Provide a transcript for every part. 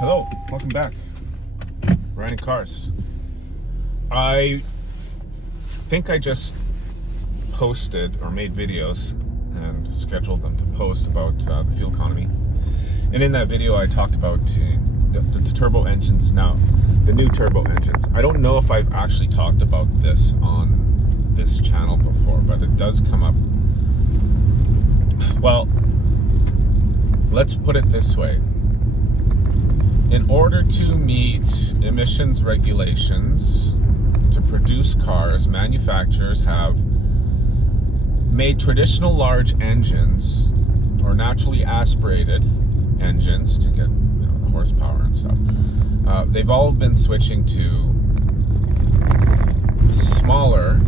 Hello, welcome back. Riding cars. I think I just posted or made videos and scheduled them to post about the fuel economy. And in that video, I talked about the turbo engines. Now, the new turbo engines. I don't know if I've actually talked about this on this channel before, but it does come up. Well, let's put it this way. In order to meet emissions regulations to produce cars, manufacturers have made traditional large engines or naturally aspirated engines to get the horsepower and stuff. They've all been switching to smaller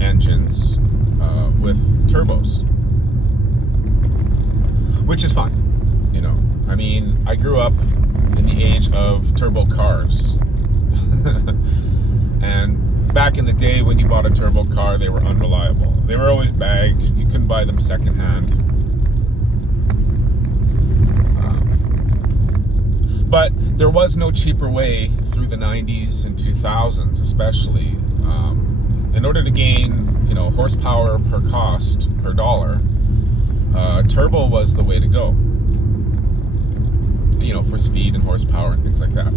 engines with turbos, which is fine. I mean, I grew up in the age of turbo cars. And back in the day when you bought a turbo car, they were unreliable. They were always bagged. You couldn't buy them secondhand. But there was no cheaper way through the 90s and 2000s, especially. In order to gain, horsepower per cost, per dollar, turbo was the way to go. For speed and horsepower and things like that.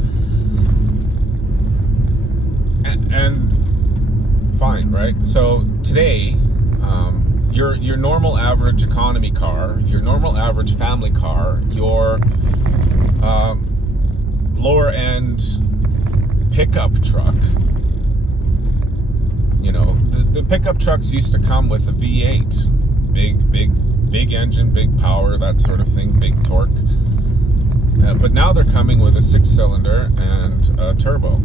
And fine, right? So today, your normal average economy car, your normal average family car, your lower end pickup truck, the pickup trucks used to come with a V8, big engine, big power, that sort of thing, big torque. But now they're coming with a 6-cylinder and a turbo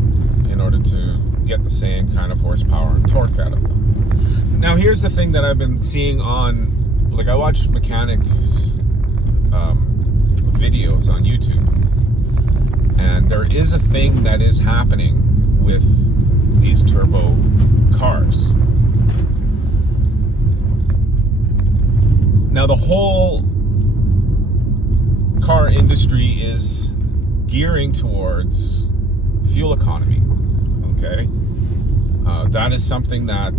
in order to get the same kind of horsepower and torque out of them. Now, here's the thing that I've been seeing on, I watch mechanics videos on YouTube, and there is a thing that is happening with these turbo cars. Now, the whole car industry is gearing towards fuel economy. Okay, that is something that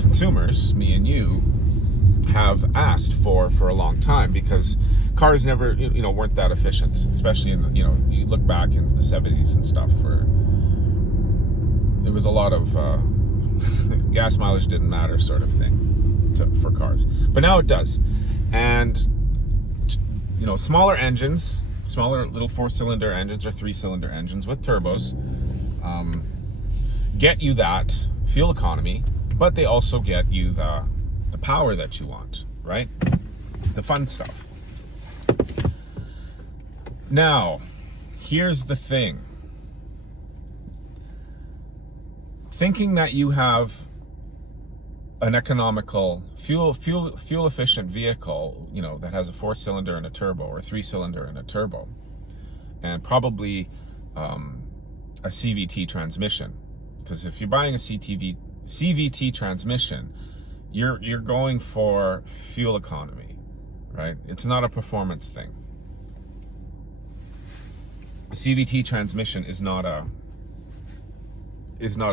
consumers, me and you, have asked for a long time, because cars never, weren't that efficient, especially in you look back in the 70s and stuff, where it was a lot of gas mileage didn't matter sort of thing for cars, but now it does. And smaller engines, smaller little 4-cylinder engines or 3-cylinder engines with turbos get you that fuel economy, but they also get you the power that you want, right? The fun stuff. Now, here's the thing. Thinking that you have an economical fuel efficient vehicle, that has a 4-cylinder and a turbo, or a 3-cylinder and a turbo, and probably a CVT transmission. Because if you're buying a CVT transmission, you're going for fuel economy, right? It's not a performance thing. A CVT transmission is not a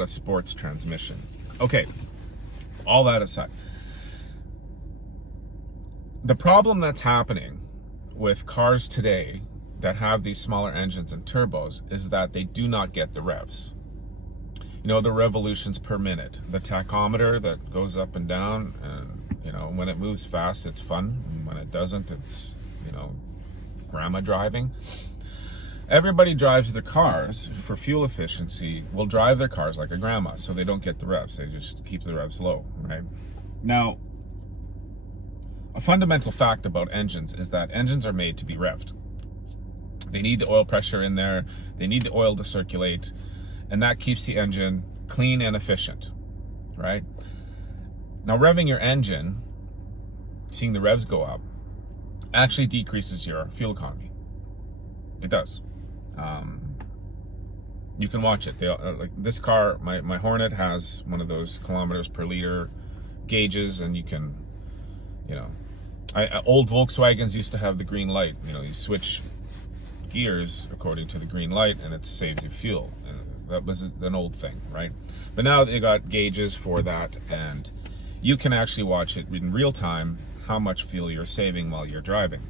sports transmission. Okay. All that aside, the problem that's happening with cars today that have these smaller engines and turbos is that they do not get the revs. The revolutions per minute, the tachometer that goes up and down, and when it moves fast, it's fun, and when it doesn't, it's grandma driving. Everybody drives their cars for fuel efficiency, will drive their cars like a grandma, so they don't get the revs. They just keep the revs low, right? Now, a fundamental fact about engines is that engines are made to be revved. They need the oil pressure in there, they need the oil to circulate, and that keeps the engine clean and efficient, right? Now, revving your engine, seeing the revs go up, actually decreases your fuel economy. It does. You can watch it. Like this car, my Hornet has one of those kilometers per liter gauges, and you can, Old Volkswagens used to have the green light. You know, you switch gears according to the green light and it saves you fuel. And that was an old thing, right? But now they got gauges for that, and you can actually watch it in real time how much fuel you're saving while you're driving.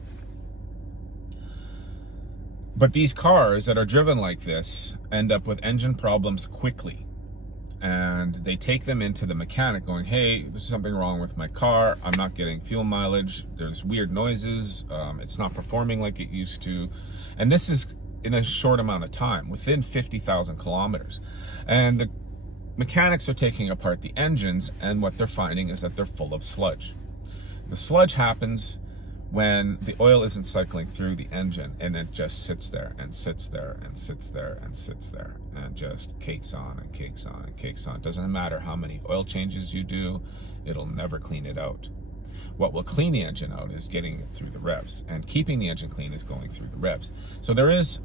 But these cars that are driven like this end up with engine problems quickly. And they take them into the mechanic going, hey, there's something wrong with my car. I'm not getting fuel mileage. There's weird noises. It's not performing like it used to. And this is in a short amount of time, within 50,000 kilometers. And the mechanics are taking apart the engines, and what they're finding is that they're full of sludge. The sludge happens when the oil isn't cycling through the engine, and it just sits there and sits there and sits there and sits there and just cakes on and cakes on and cakes on. It doesn't matter how many oil changes you do, it'll never clean it out. What will clean the engine out is getting it through the revs, and keeping the engine clean is going through the revs. So there is,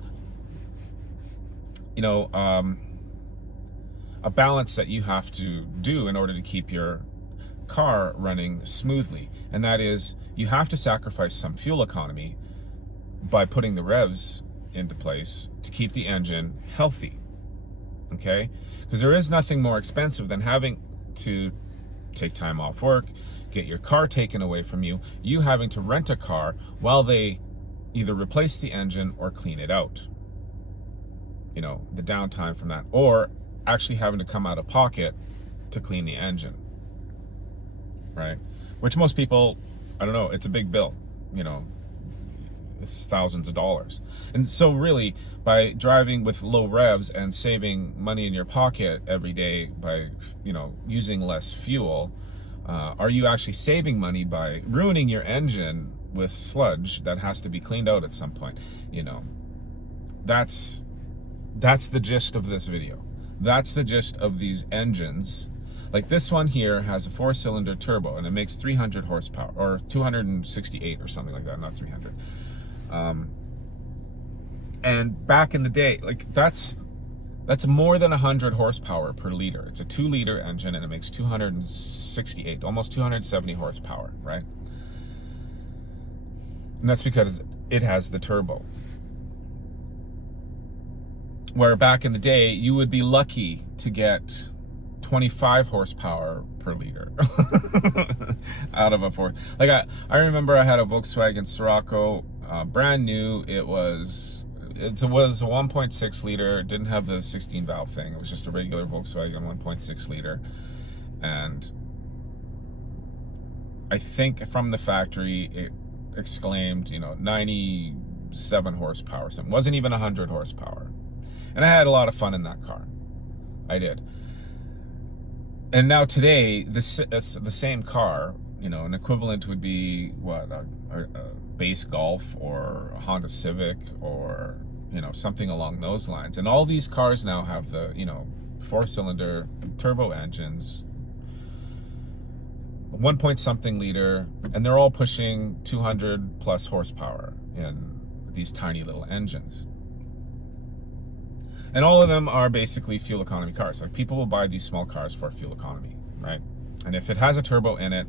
you know, a balance that you have to do in order to keep your car running smoothly, and that is you have to sacrifice some fuel economy by putting the revs into place to keep the engine healthy. Okay, because there is nothing more expensive than having to take time off work, get your car taken away from you, you having to rent a car while they either replace the engine or clean it out. You know, the downtime from that, or actually having to come out of pocket to clean the engine, right? Which most people, I don't know, it's a big bill, you know, it's thousands of dollars. And so really, by driving with low revs and saving money in your pocket every day by, you know, using less fuel, are you actually saving money by ruining your engine with sludge that has to be cleaned out at some point? You know, that's the gist of this video. That's the gist of these engines. Like this one here has a 4-cylinder turbo and it makes 300 horsepower, or 268 or something like that, not 300. And back in the day, like that's more than 100 horsepower per liter. It's a 2-liter engine and it makes 268, almost 270 horsepower, right? And that's because it has the turbo. Where back in the day, you would be lucky to get 25 horsepower per liter out of a Ford. Like I remember I had a Volkswagen Scirocco, brand new. It was a 1.6 liter. It didn't have the 16 valve thing. It was just a regular Volkswagen 1.6 liter. And I think from the factory, it exclaimed, you know, 97 horsepower. So it wasn't even 100 horsepower. And I had a lot of fun in that car. I did. And now today, the same car, you know, an equivalent would be what, a base Golf or a Honda Civic, or, you know, something along those lines. And all these cars now have the, you know, 4-cylinder turbo engines, 1-point-something liter, and they're all pushing 200 plus horsepower in these tiny little engines. And all of them are basically fuel economy cars. Like people will buy these small cars for fuel economy, right? And if it has a turbo in it,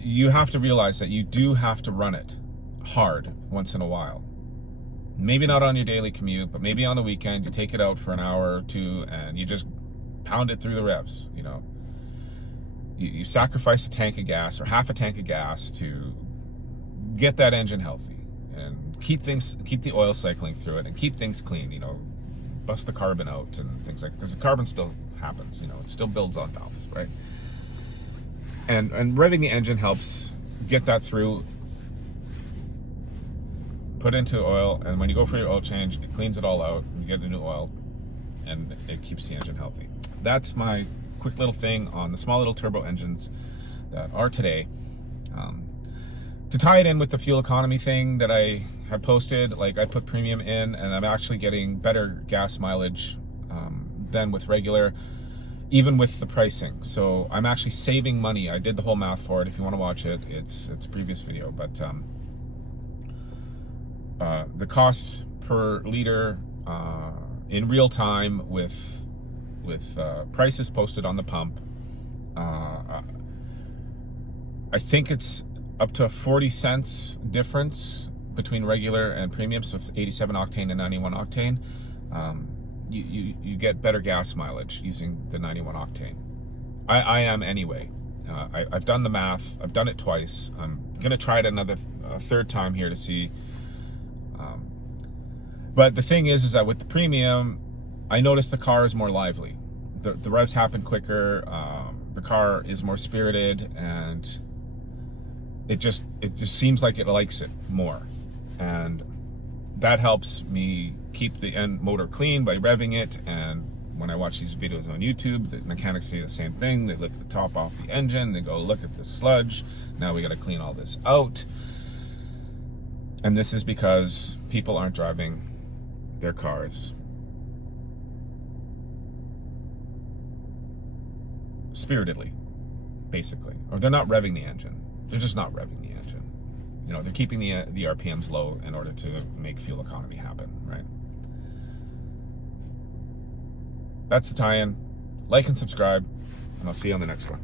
you have to realize that you do have to run it hard once in a while. Maybe not on your daily commute, but maybe on the weekend, you take it out for an hour or two and you just pound it through the revs, you know. You sacrifice a tank of gas or half a tank of gas to get that engine healthy and keep the oil cycling through it and keep things clean, you know. Bust the carbon out and things like that, because the carbon still happens, you know, it still builds on valves, right? And revving the engine helps get that through, put into oil, and when you go for your oil change, it cleans it all out, you get the new oil, and it keeps the engine healthy. That's my quick little thing on the small little turbo engines that are today. To tie it in with the fuel economy thing that I have posted, like I put premium in and I'm actually getting better gas mileage than with regular, even with the pricing. So I'm actually saving money. I did the whole math for it. If you want to watch it, it's a previous video, but the cost per liter in real time with prices posted on the pump, I think it's up to 40 cents difference between regular and premium, so 87 octane and 91 octane. You get better gas mileage using the 91 octane. I am anyway. I've done the math. I've done it twice. I'm gonna try it another third time here to see. But the thing is that with the premium, I noticed the car is more lively. The revs happen quicker. The car is more spirited, and it just seems like it likes it more, and that helps me keep the end motor clean by revving it. And when I watch these videos on YouTube, the mechanics say the same thing. They lift the top off the engine, they go, look at this sludge, now we got to clean all this out. And this is because people aren't driving their cars spiritedly, basically, or they're not revving the engine. They're just not revving the engine. You know, they're keeping the RPMs low in order to make fuel economy happen, right? That's the tie-in. Like and subscribe, and I'll see you on the next one.